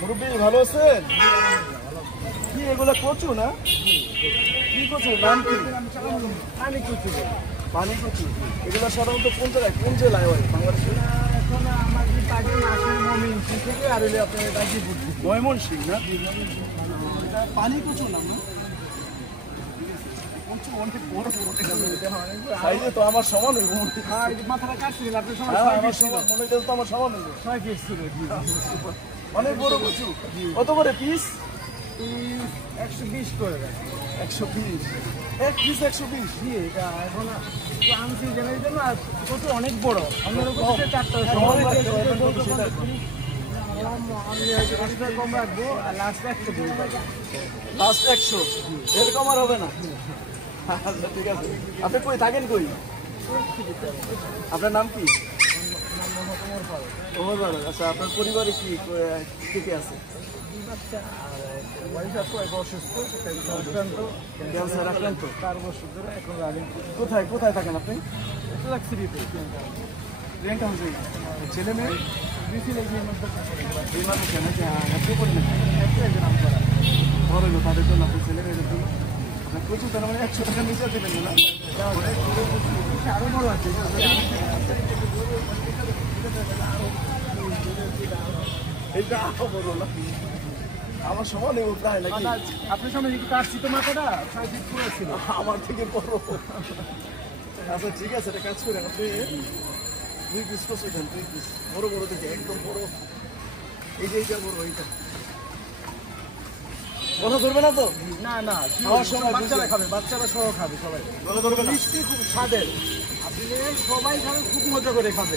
মুরব্বী ভালো আছেন? কি এগুলা কচু না? কি কচু, নাম কি? পানি কচু। পানি কচু। এগুলো সাধারণত কোন জায়গায়, কোন জেলায় হয় বাংলাদেশে? এখন আমার যে পাখি আসলে ময়মনসিংহ থেকে আর হলে আপনার গাজীপুর। ময়মনসিংহ না? পানি কচু নাম না? কচু অনেক বড় বড় সাইজে তো আমার সমান হইব। মাথাটা কাটছিলেন আপনার সময় আমার সমান মনে হইতেছে তো আমার সমান হইব। 6 পিস ছিল। অনেক বড় কচু। কত করে পিস? 120 করে দেয়। 120 এক পিস 120। জি, এটা এখন আনছি জেনের জন্য আর কচু অনেক বড়। আমাদের কাছে 4টা আমি হয়তো 10 টাকা কম রাখবো আর লাস্ট 100 দিব। লাস্ট 100 এরকম আর হবে না। আচ্ছা ঠিক আছে, আপনি কই থাকেন কই? আপনার নাম কি? ওমর ফারুক। আচ্ছা আপনার পরিবারে কি কে কে আছে? ক্যান্সার আক্রান্ত। 4 বছর ধরে এখন রানিং। কোথায় কোথায় থাকেন আপনি? লাক্সারিতে রেন্ট হাউসে। ছেলে মেয়ে? দিছিল এই মধ্যে এই মানুষ নাকি হাতে করি না একটা নাম করা বড় হলো তাদের জন্য, আপনার ছেলে মেয়েদের জন্য আপনার প্রচুর, তার মানে 100 টাকা নিচে দেবেন না? আরো বড় আছে। এইটা বড় না, আমার সমান নেব প্রায় নাকি? আপনার সামনে একটু কাটছি তো মাথাটা 6 ফিট পুরো ছিল। আমার থেকে বড়। আচ্ছা ঠিক আছে, এটা কাজ করে আপনি 2 পিস কষে দেন, 2 পিস বড় বড় দেখে, একদম বড়। এই যে এইটা বড়, এইটা কথা ধরবে না তো? না না, খাওয়ার সময় বাচ্চারা খাবে, বাচ্চারা সহ খাবে সবাই। কথা ধরবে না? মিষ্টি খুব স্বাদের, আপনি সবাই খাবে, খুব মজা করে খাবে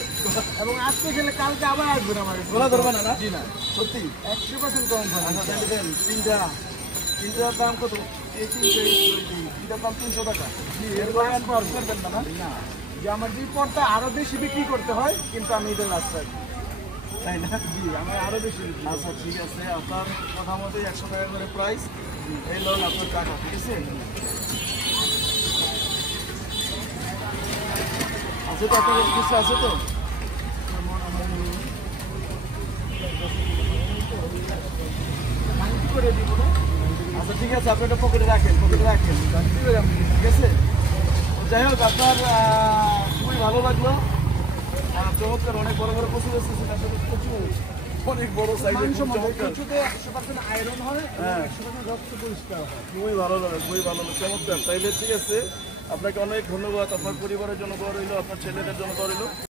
এবং আজকে খেলে কালকে আবার আসবেন আমার। কথা ধরবে না? না জি না, সত্যি 100% কম খাবে। আচ্ছা তাহলে দেন তিনটার দাম কত? এই তিনটার দাম 300 টাকা। এরকম করবেন না না, যে আমার দুই পর্দা আরো বেশি বিক্রি করতে হয়, কিন্তু আমি এটা লাস্ট রাখি, তাই না? জি আমার আরো বেশি। আচ্ছা ঠিক আছে, আপনার কথা মতোই 100 টাকা করে প্রাইস। এই লোন আপনার টাকা, ঠিক আছে? আছে তো আপনার কিছু আছে তো? করে দিব না। আচ্ছা ঠিক আছে, আপনি এটা পকেটে রাখেন, ঠিক আছে? যাই হোক, আপনার খুবই ভালো লাগলো। চমৎকার, অনেক বড় বড় কচু এসেছে, তার সাথে কচু অনেক বড় সাইজের। কিছুতে 100% আয়রন হয়, 100% রক্ত পরিষ্কার হয়। খুবই ভালো লাগে, খুবই ভালো লাগে, চমৎকার। তাইলে ঠিক আছে, আপনাকে অনেক ধন্যবাদ। আপনার পরিবারের জন্য দোয়া রইল, আপনার ছেলেদের জন্য দোয়া রইল।